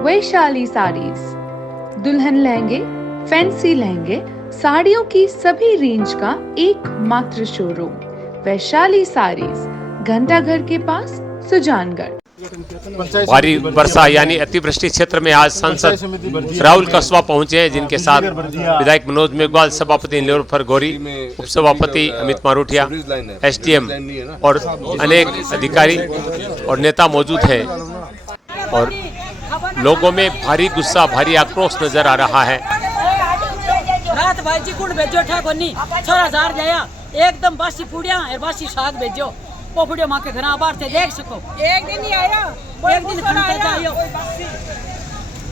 वैशाली साड़ीज, दुल्हन लहंगे, फैंसी लहंगे, साड़ियों की सभी रेंज का एकमात्र शोरूम वैशाली साड़ीज, घंटाघर के पास, सुजानगढ़। भारी वर्षा यानी अतिवृष्टि क्षेत्र में आज सांसद राहुल कस्वा पहुंचे हैं, जिनके साथ विधायक मनोज मेघवाल, सभापति नीलोफर गौरी, उपसभापति अमित मारूठिया, एसडीएम और अनेक अधिकारी और नेता मौजूद हैं। और लोगों में भारी गुस्सा, भारी आक्रोश नजर आ रहा है। रात भाईजी कुण भेजो ठाकुर नी 6000 जाया एकदम बासी पूड़िया और बासी साग भेजो वो पूड़िया मां के घर बाहर से देख सको। एक दिन ही आया, एक दिन खाना जाइयो,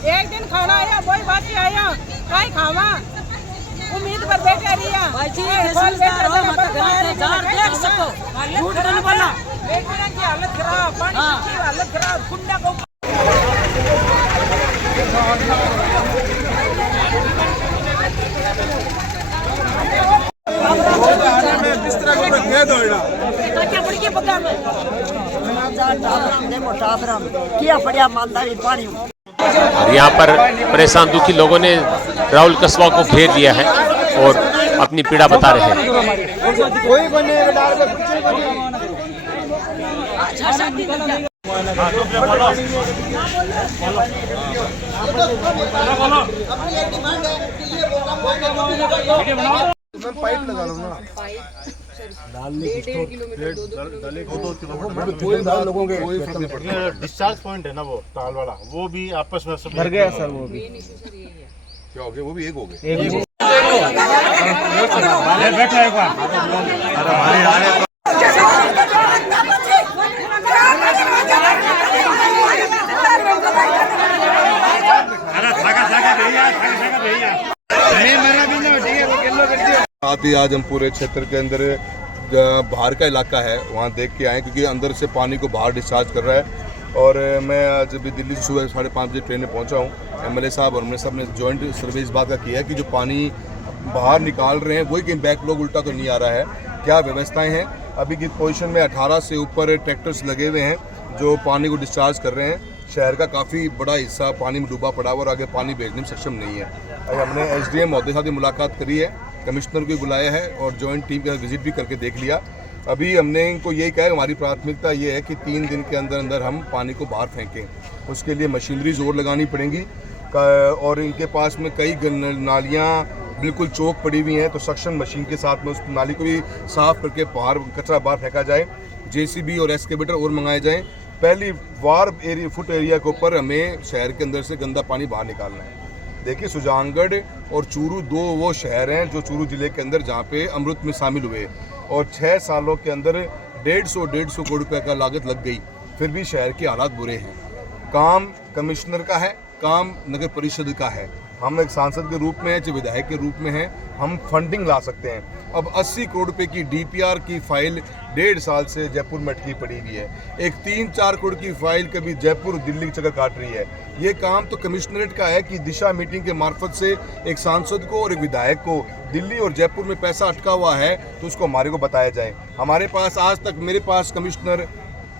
एक दिन खाना आया, वही बासी आया, काई खावा उम्मीद पर बैठे रिया भाईजी समझदार हो, मां के घर से जार देख सको, झूठ नहीं बोलना। बेगुना की हालत खराब, पानी की हालत खराब, गुंडा को और यहाँ पर परेशान दुखी लोगों ने राहुल कस्वा को घेर लिया है और अपनी पीड़ा बता रहे हैं। पाइप लगा लो ना, लोगों के डिस्चार्ज पॉइंट है ना, वो ताल वाला, वो भी आपस में सब भर गया सर। वो भी क्या हो गया? वो भी एक हो गए। बैठा है साथ ही आज हम पूरे क्षेत्र के अंदर बाहर का इलाका है वहाँ देख के आए, क्योंकि अंदर से पानी को बाहर डिस्चार्ज कर रहा है। और मैं आज भी दिल्ली से सुबह 5:30 बजे ट्रेन में पहुँचा हूँ। एमएलए साहब और हमने सब ने जॉइंट सर्वे इस बात का किया है कि जो पानी बाहर निकाल रहे हैं वही कहीं बैकलॉग उल्टा तो नहीं आ रहा है, क्या व्यवस्थाएँ हैं। अभी की पोजीशन में 18 से ऊपर ट्रैक्टर्स लगे हुए हैं जो पानी को डिस्चार्ज कर रहे हैं। शहर का काफ़ी बड़ा हिस्सा पानी में डूबा पड़ा हुआ और आगे पानी भेजने में सक्षम नहीं है। आज हमने एसडीएम महोदय साथ ही मुलाकात करी है, कमिश्नर को बुलाया है और जॉइंट टीम का विजिट भी करके देख लिया। अभी हमने इनको यही कहा है, हमारी प्राथमिकता ये है कि 3 दिन के अंदर अंदर हम पानी को बाहर फेंकें। उसके लिए मशीनरी जोर लगानी पड़ेगी और इनके पास में कई नालियाँ बिल्कुल चौक पड़ी हुई हैं, तो सक्शन मशीन के साथ में उस नाली को भी साफ़ करके बाहर कचरा बाहर फेंका जाए। जेसीबी और एक्सकेवेटर और मंगाए जाएँ। पहली वार फुट एरिया के ऊपर हमें शहर के अंदर से गंदा पानी बाहर निकालना है। देखिए, सुजानगढ़ और चूरू 2 वो शहर हैं जो चूरू ज़िले के अंदर जहाँ पे अमृत में शामिल हुए और 6 सालों के अंदर 150 करोड़ रुपए का लागत लग गई, फिर भी शहर के हालात बुरे हैं। काम कमिश्नर का है, काम नगर परिषद का है। हम एक सांसद के रूप में, चाहे विधायक के रूप में हैं, हम फंडिंग ला सकते हैं। अब 80 करोड़ रुपए की डीपीआर की फाइल 1.5 साल से जयपुर में अटकी पड़ी हुई है। एक 3-4 करोड़ की फाइल कभी जयपुर दिल्ली की चक्कर काट रही है। ये काम तो कमिश्नरेट का है कि दिशा मीटिंग के मार्फत से एक सांसद को और एक विधायक को दिल्ली और जयपुर में पैसा अटका हुआ है तो उसको हमारे को बताया जाए। हमारे पास आज तक, मेरे पास कमिश्नर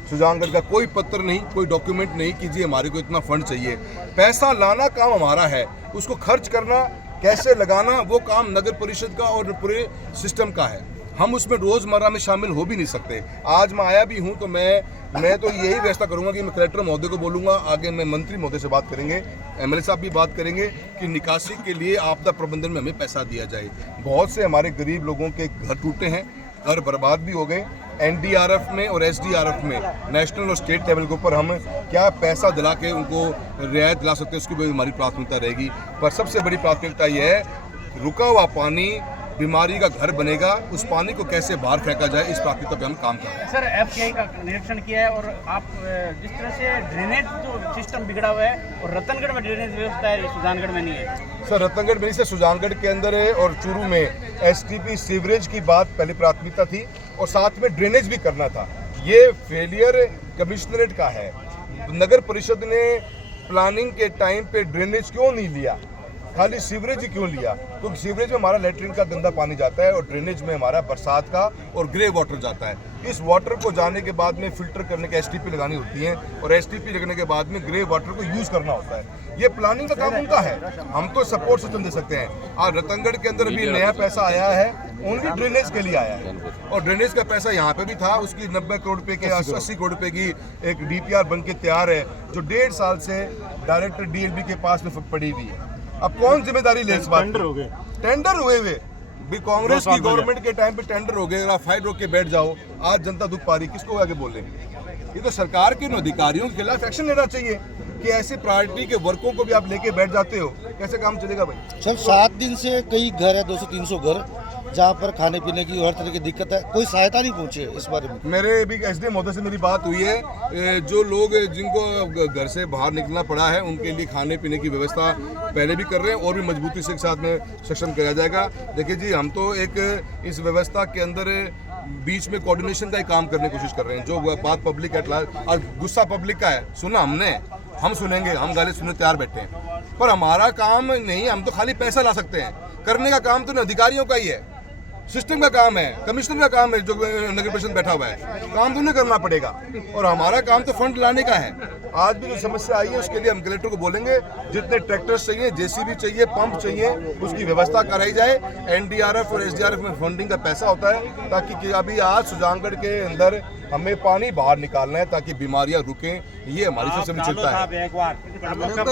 सुजानगढ़ का कोई पत्र नहीं, कोई डॉक्यूमेंट नहीं कि जी हमारे को इतना फंड चाहिए। पैसा लाना काम हमारा है, उसको खर्च करना, कैसे लगाना, वो काम नगर परिषद का और पूरे सिस्टम का है। हम उसमें रोज़मर्रा में शामिल हो भी नहीं सकते। आज मैं आया भी हूँ तो मैं तो यही व्यवस्था करूँगा कि मैं कलेक्टर महोदय को बोलूँगा, आगे मैं मंत्री महोदय से बात करेंगे, एमएलए साहब भी बात करेंगे कि निकासी के लिए आपदा प्रबंधन में हमें पैसा दिया जाए। बहुत से हमारे गरीब लोगों के घर टूटे हैं, घर बर्बाद भी हो गए। एनडीआरएफ में और एसडीआरएफ में नेशनल और स्टेट लेवल के ऊपर हम क्या पैसा दिला के उनको रियायत दिला सकते हैं, उसकी भी हमारी प्राथमिकता रहेगी। पर सबसे बड़ी प्राथमिकता ये है, रुका हुआ पानी बीमारी का घर बनेगा, उस पानी को कैसे बाहर फेंका जाए, इस प्राथमिकता पे हम काम कर रहे हैं। सर, एफसीआई का निरीक्षण किया है और आप जिस तरह से ड्रेनेज जो सिस्टम बिगड़ा हुआ है और रतनगढ़ में ड्रेनेज व्यवस्था है, सुजानगढ़ में नहीं है। सर, रतनगढ़ में से सुजानगढ़ के अंदर है और चूरू में एसटीपी सीवरेज की बात पहली प्राथमिकता थी और साथ में ड्रेनेज भी करना था। ये फेलियर कमिश्नरेट का है। नगर परिषद ने प्लानिंग के टाइम पे ड्रेनेज क्यों नहीं लिया? खाली सीवरेज ही क्यों लिया? तो सीवरेज में हमारा लेटरिन का गंदा पानी जाता है और ड्रेनेज में हमारा बरसात का और ग्रे वाटर जाता है। इस वाटर को जाने के बाद में फिल्टर करने के एसटीपी लगानी होती है और एसटीपी लगने के बाद में ग्रे वाटर को यूज करना होता है। ये प्लानिंग का काम उनका है, हम तो सपोर्ट सिस्टम दे सकते हैं। आज रतनगढ़ के अंदर भी नया पैसा आया है, ओनली ड्रेनेज के लिए आया है और ड्रेनेज का पैसा यहाँ पे भी था। उसकी 90 करोड़ रुपए के 80 करोड़ रुपए की एक डीपीआर बन के तैयार है, जो 1.5 साल से डायरेक्टर डीएलबी के पास में पड़ी हुई है। अब कौन जिम्मेदारी ले इस बात की? टेंडर हुए हुए भी कांग्रेस की गवर्नमेंट के टाइम पे टेंडर हो गए, फाइट रोक के बैठ जाओ। आज जनता दुख पा रही, किसको आगे बोलेंगे? ये तो सरकार के अधिकारियों के खिलाफ एक्शन लेना चाहिए कि ऐसे प्रायोरिटी के वर्कों को भी आप लेके बैठ जाते हो, कैसे काम चलेगा भाई? सर 7 दिन से कई घर है, 200-300 घर, जहाँ पर खाने पीने की हर तरह की दिक्कत है, कोई सहायता नहीं पहुंची है इस बारे में। मेरे भी एसडीएम महोदय से मेरी बात हुई है, जो लोग जिनको घर से बाहर निकलना पड़ा है उनके लिए खाने पीने की व्यवस्था पहले भी कर रहे हैं और भी मजबूती से साथ में सक्षम किया जाएगा। देखिए जी, हम तो एक इस व्यवस्था के अंदर बीच में कोऑर्डिनेशन का ही काम करने की कोशिश कर रहे हैं। जो बात पब्लिक एट लार्ज और गुस्सा पब्लिक का है, सुना हमने, हम सुनेंगे, हम गाली सुनने तैयार बैठे हैं, पर हमारा काम नहीं, हम तो खाली पैसा ला सकते हैं। करने का काम तो अधिकारियों का ही है, सिस्टम का काम है, कमिश्नर का काम है, जो नगर परिषद बैठा हुआ है, काम तो नहीं करना पड़ेगा और हमारा काम तो फंड लाने का है। आज भी जो समस्या आई है उसके लिए हम कलेक्टर को बोलेंगे, जितने ट्रैक्टर्स चाहिए, जेसीबी चाहिए, पंप चाहिए, उसकी व्यवस्था कराई जाए। एनडीआरएफ और एसडीआरएफ में फंडिंग का पैसा होता है, ताकि अभी आज सुजानगढ़ के अंदर हमें पानी बाहर निकालना है ताकि बीमारियां रुकें। ये हमारी सबसे चिंता है।